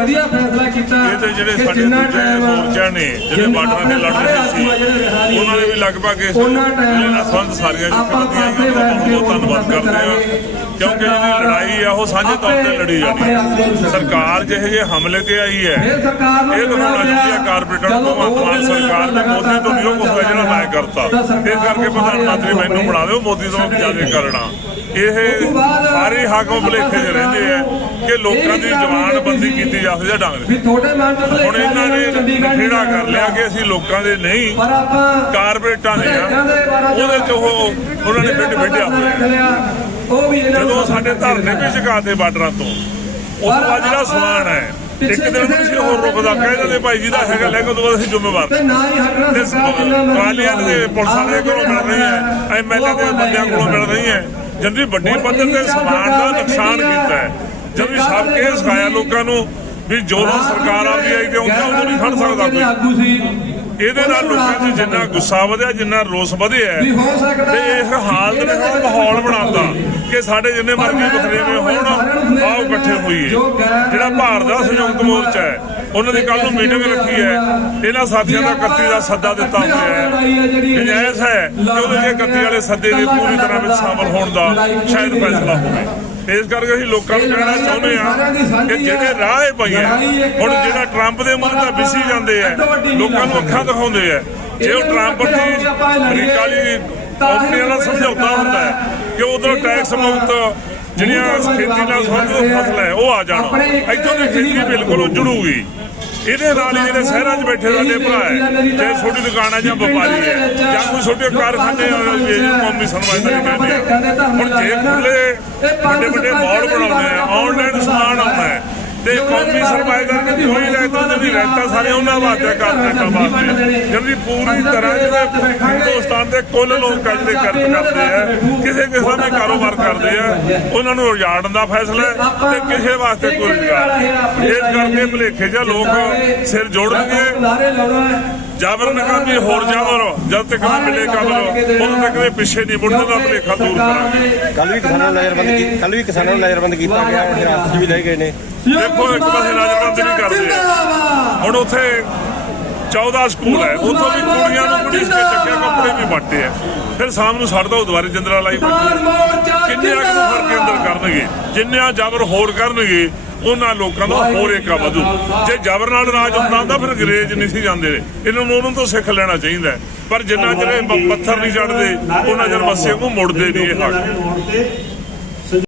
ਵਧੀਆ ਫੈਸਲਾ ਕੀਤਾ ਇਹ ਤੇ ਜਿਹੜੇ ਸਾਡੇ ਦੂਜੇ ਮੋਰਚਾ ਨੇ ਜਿਹੜੇ ਬਾਰਡਰਾਂ ਤੇ ਲੜ ਰਹੇ ਸੀ ਉਹਨਾਂ ਨੇ ਵੀ ਲਗਭਗ ਇਸ ਉਹਨਾਂ ਨਾਲ ਸੰਬੰਧ ਸਾਰੀਆਂ ਆਪਾਂ ਪਾਸੇ ਬੈਠ ਕੇ ਧੰਨਵਾਦ ਕਰਦੇ ਆ ਕਿਉਂਕਿ ਜਿਹੜੀ ਲੜਾਈ ਆ ਉਹ ਸਾਂਝੇ ਤੌਰ ਤੇ ਲੜੀ ਜਾਣੀ ਹੈ ਸਰਕਾਰ ਜਿਹੇ ਜਿਹੇ ਹਮਲੇ ਤੇ ਆਈ ਹੈ। ਇਹ ਨੂੰ ਲੱਗਣਾ ਚਾਹੀਦਾ ਕਾਰਪੋਰੇਟਰ ਚਲੋ ਭਗਵੰਤ ਦੋ ਮਾਨ ਸਰਕਾਰ ਨੇ ਮੋਦੀ ਤੋਂ ਨਹੀਂ ਉਹ ਹੈ ਜਿਹੜਾ ਮੈਂ ਕਰਤਾ। ਇਸ ਕਰਕੇ ਪ੍ਰਧਾਨ ਮੰਤਰੀ ਮੈਨੂੰ ਬਣਾ ਦਿਓ ਮੋਦੀ ਤੋਂ ਜ਼ਿਆਦਾ ਕਰਨਾ। ਇਹ ਸਾਰੇ ਹਾਕਮ ਭੁਲੇਖੇ 'ਚ ਰਹਿੰਦੇ ਆ ਕਿ ਲੋਕਾਂ ਦੀ ਜਵਾਨ ਬੰਦੀ ਕੀਤੀ ਜਾ ਸਕਦੀ ਹੈ ਡੰਗ ਵੀ ਦੀ ਤੁਹਾਡੇ ਮਨ ਭੁਲੇਖਾ ਹੁਣ ਇਹਨਾਂ ਨੇ ਖੇੜਾ ਕਰ ਲਿਆ ਕਿ ਅਸੀਂ ਲੋਕਾਂ ਦੇ ਨਹੀਂ ਪਰ ਆਪਾਂ ਕਾਰਪੋਰੇਟਾਂ ਦੇ ਆ। ਉਹਦੇ 'ਚ ਉਹ ਉਹਨਾਂ ਨੇ ਬਿੱਡਿਆ ਹੋਇਆ। ਉਹ ਵੀ ਇਹਨਾਂ ਜਦੋਂ ਸਾਡੇ ਧਰਨੇ ਵੀ ਚੁਕਾਤੇ ਬਾਰਡਰਾਂ ਤੋਂ ਉਸ ਤੋਂ ਬਾਅਦ ਜਿਹੜਾ ਸਮਾਨ ਹੈ ਇੱਕ ਦਿਨ ਵੀ ਸੀ ਹੋਰ ਰੁਕਦਾ ਕਹਿੰਦੇ ਨੇ ਭਾਈ ਜੀ ਦਾ ਹੈਗਾ ਲੈ ਕੇ ਉਦੋਂ ਅਸੀਂ ਜ਼ਿੰਮੇਵਾਰ। ਤੇ ਨਾ ਹੀ ਹਟਣਾ ਸਰਕਾਰ ਟਰਾਲੀਆਂ ਦੇ ਪੁਲਿਸ ਵਾਲੇ ਕੋਲੋਂ ਮਿਲ ਰਹੀ ਹੈ ਐਮਐਲਏ ਦੇ ਬੰਦਿਆਂ ਕੋਲੋਂ ਮਿਲ ਰਹੀ ਹੈ। ਜੰਦੀ ਵੱਡੀ ਪੱਧਰ ਤੇ ਸਮਾਨ ਦਾ ਨੁਕਸਾਨ ਕੀਤਾ ਹੈ ਜਦੋਂ ਸਭ ਕੇ ਸਿਖਾਇਆ ਲੋਕਾਂ ਨੂੰ ਵੀ ਜਦੋਂ ਸਰਕਾਰ ਆਉਂਦੀ ਆਈ ਤੇ ਉਹਨਾਂ ਉਦੋਂ ਨਹੀਂ ਖੜ ਸਕਦਾ ਕੋਈ। ਇਹਦੇ ਨਾਲ ਲੋਕਾਂ 'ਚ ਜਿੰਨਾ ਗੁੱਸਾ ਵਧਿਆ ਜਿੰਨਾ ਰੋਸ ਵਧਿਆ ਤੇ ਇਸ ਹਾਲਤ ਨੇ ਹੁਣ ਮਾਹੌਲ ਬਣਾਉਂਦਾ ਕਿ ਸਾਡੇ ਜਿੰਨੇ ਮਰਜ਼ੀ ਬਖਰੇਵੇਂ ਹੋਣ ਆਓ ਇਕੱਠੇ ਹੋਈਏ। ਜਿਹੜਾ ਭਾਰਤ ਦਾ ਸੰਯੁਕਤ ਮੋਰਚਾ ਹੈ ਉਹਨਾਂ ਦੀ ਕੱਲ ਨੂੰ ਮੀਟਿੰਗ ਰੱਖੀ ਹੈ। ਇਹਨਾਂ ਸਾਥੀਆਂ ਦਾ 31 ਦਾ ਸੱਦਾ ਦਿੱਤਾ ਹੋਇਆ ਹੈ। ਗੁੰਜਾਇਸ਼ ਹੈ ਕਿ ਉਹਦੇ ਜੇ 31 ਵਾਲੇ ਸੱਦੇ ਦੇ ਪੂਰੀ ਤਰ੍ਹਾਂ ਵਿੱਚ ਸ਼ਾਮਲ ਹੋਣ ਦਾ ਸ਼ਾਇਦ ਫੈਸਲਾ ਹੋਵੇ। ਇਸ ਕਰਕੇ ਅਸੀਂ ਲੋਕਾਂ ਨੂੰ ਕਹਿਣਾ ਚਾਹੁੰਦੇ ਆ ਕਿ ਜਿਹੜੇ ਰਾਹ ਇਹ ਪਈਆਂ ਹੁਣ ਜਿਹੜਾ ਟਰੰਪ ਦੇ ਮੂੰਹ ਤਾਂ ਵਿਸੀ ਜਾਂਦੇ ਆ। ਲੋਕਾਂ ਨੂੰ ਅੱਖਾਂ ਦਿਖਾਉਂਦੇ ਆ। ਜੇ ਉਹ ਟਰੰਪ ਦੀ ਅਮਰੀਕਾ ਵਾਲੀ ਕੰਪਨੀਆਂ ਸਮਝੌਤਾ ਹੁੰਦਾ ਹੈ ਕਿ ਉਧਰੋਂ ਟੈਕਸ ਮੁਕਤ ਜਿਹੜੀਆਂ ਖੇਤੀ ਨਾਲ ਸੰਬੰਧਿਤ ਫਸਲ ਹੈ ਉਹ ਆ ਜਾਣ। ਇੱਥੋਂ ਦੀ ਖੇਤੀ ਬਿਲਕੁਲ ਉਜੜੂਗੀ। ਇਹਦੇ ਨਾਲ ਹੀ ਜਿਹੜੇ ਸ਼ਹਿਰਾਂ 'ਚ ਬੈਠੇ ਸਾਡੇ ਭਰਾ ਹੈ ਜੇ ਛੋਟੀ ਦੁਕਾਨ ਹੈ ਜਾਂ ਵਪਾਰੀ ਹੈ ਜਾਂ ਕੋਈ ਛੋਟੇ ਕਾਰਖਾਨੇ ਕੌਮੀ ਸਰਮਾਇਦਾਰੀ ਕਹਿੰਦੇ ਆ ਹੁਣ ਜੇ ਖੁੱਲੇ ਵੱਡੇ ਵੱਡੇ ਮਾਲ ਬਣਾਉਂਦੇ ਆ ਆਨਲਾਈਨ ਸਮਾਨ ਆਉਂਦਾ ਹੈ। ਤੇ ਕੌਮੀ ਸਰਮਾਇਦਾਰੀ ਦੀ ਕੋਈ ਰਹਿਤਾ ਨਹੀਂ ਰਹਿਤਾ ਸਾਰੇ ਉਹਨਾਂ ਵਾਸਤੇ ਕਾਰਪੋਰੇਟਾਂ ਵਾਸਤੇ ਜਿਹੜੀ ਪੂਰੀ ਤਰ੍ਹਾਂ ਜਿਹੜੇ ਹਿੰਦੁਸਤਾਨ ਦੇ ਕੁੱਲ ਲੋਕ ਜਿਹੜੇ ਕਰਮ ਕਰਦੇ ਆ। ਕਿਸੇ ਕਿਸੇ ਦਾ ਕਾਰੋਬਾਰ ਕਰਦੇ ਆ। ਉਹਨਾਂ ਨੂੰ ਉਜਾੜਨ ਦਾ ਫੈਸਲਾ ਤੇ ਕਿਸੇ ਵਾਸਤੇ ਕੋਈ ਨਹੀਂ ਇਸ ਕਰਕੇ ਭਲੇਖੇ ਜਿਹਾ ਲੋਕ ਸਿਰ ਜੋੜਨਗੇ। ਜਾਬਰ ਨਕਾਮੀ ਹੋਰ ਜਾਬਰ ਜਦ ਤੱਕ ਨਾ ਮਿਲੇ ਕਬਰ ਉਦੋਂ ਤੱਕ ਦੇ ਪਿੱਛੇ ਨਹੀਂ ਮੁੜਨ ਦਾ ਭਲੇਖਾ ਦੂਰ ਕਰਾਂਗੇ। ਕੱਲ ਵੀ ਕਿਸਾਨਾਂ ਨੂੰ ਨਜ਼ਰਬੰਦ ਕੀ ਕੱਲ ਵੀ ਕਿਸਾਨਾਂ ਨੂੰ ਨਜ਼ਰਬੰਦ ਕੀਤਾ ਗਿਆ ਹੁਣ ਹਿਰਾਸਤ 'ਚ ਵੀ ਲੈ ਗਏ ਨੇ। ਦੇਖੋ ਇੱਕ ਪਾਸੇ ਨਜ਼ਰਬੰਦ ਨਹੀਂ ਕਰਦੇ। ਹੁਣ ਉੱਥੇ 14 ਸਕੂਲ ਹੈ ਉੱਥੋਂ ਵੀ ਕੁੜੀਆਂ ਨੂੰ ਪੁਲਿਸ ਕੇ ਚੱਕਿਆ ਕੱਪੜੇ ਵੀ ਬਾਟੇ ਆ ਫਿਰ ਸ਼ਾਮ ਨੂੰ ਛੱਡ ਦੋ ਦੁਬਾਰੇ ਜੰਦਰਾ ਲਾਈ ਕਿੰਨੇ ਅਗ ਨੂੰ ਫ਼ਰਕ ਅੰਦਰ ਕਰਨਗੇ? ਜਿੰਨਿਆਂ ਜ਼ਬਰ ਹੋਰ ਕਰਨਗੇ ਉਹਨਾਂ ਲੋਕਾਂ ਦਾ ਹੋਰ ਏਕਾ ਵਧੂ। ਜੇ ਜ਼ਬਰ ਨਾਲ ਰਾਜ ਹੁੰਦਾ ਹੁੰਦਾ ਫਿਰ ਅੰਗਰੇਜ਼ ਨਹੀਂ ਸੀ ਜਾਂਦੇ। ਇਹਨਾਂ ਨੂੰ ਉਹਨਾਂ ਤੋਂ ਸਿੱਖ ਲੈਣਾ ਚਾਹੀਦਾ ਪਰ ਜਿੰਨਾ ਚਿਰ ਪੱਥਰ ਨਹੀਂ ਚੜਦੇ ਉਹਨਾਂ ਚਿਰ ਬੱਸੇ ਨੂੰ ਮੁੜਦੇ ਨਹੀਂ ਇਹ ਹੱਕ।